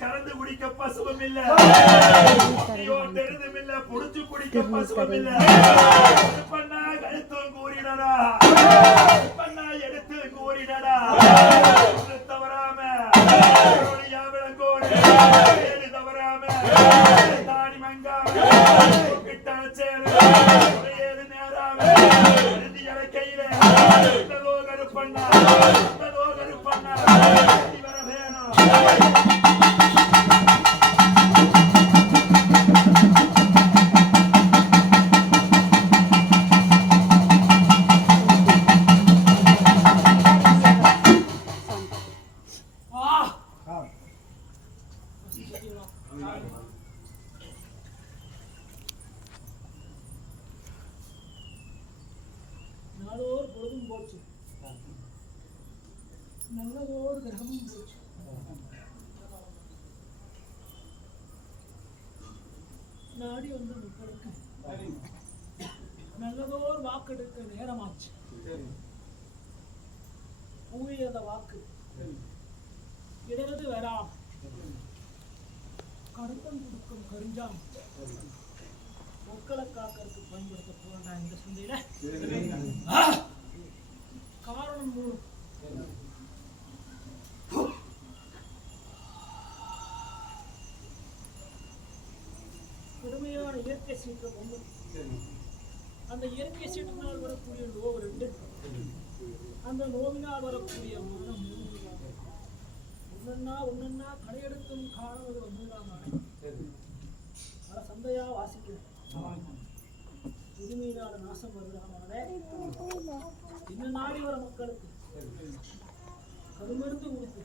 கறந்து குடிக்க பசுவும் இல்ல, புடிச்சு குடிக்க பசுவும் இல்ல. பண்ணா கழுத்து கூறிடா, பண்ணா எடுத்து கூறிடா, தவறாம விளங்கோடு தவறாம தாடி மங்காம கிட்ட சேரு நேராம கையில கருப்பண்ணா கருப்பண்ணா வர வேணும். நாளோர் பொழுதும் போச்சு, நல்லதோடு கிரகமும் போச்சு. நாடி வந்த மக்களுக்கு நல்லதோர் வாக்கெடுக்க நேரமாச்சு. ஊழியத வாக்கு இடறது வராம், கருத்தம் கொடுக்கும் கருஞ்சாம் மக்களை காக்கிறதுக்கு பயன்படுத்த போறா இந்த சந்தையில. காரணம் கடுமையான இயற்கை சீற்றம் ஒண்ணு, அந்த இயற்கை சீற்றினால் வரக்கூடிய நோவு 2, அந்த நோவினால் வரக்கூடிய மனம் 3, ஒன்னா கடையெடுக்கும் காலம் அது 9ஆம் ஆணை. பல சந்தையா வாசிக்கிறேன், புதுமையினால நாசம் வருகிறானே. இன்னும் நாடி வர மக்களுக்கு கருமருந்து கொடுத்து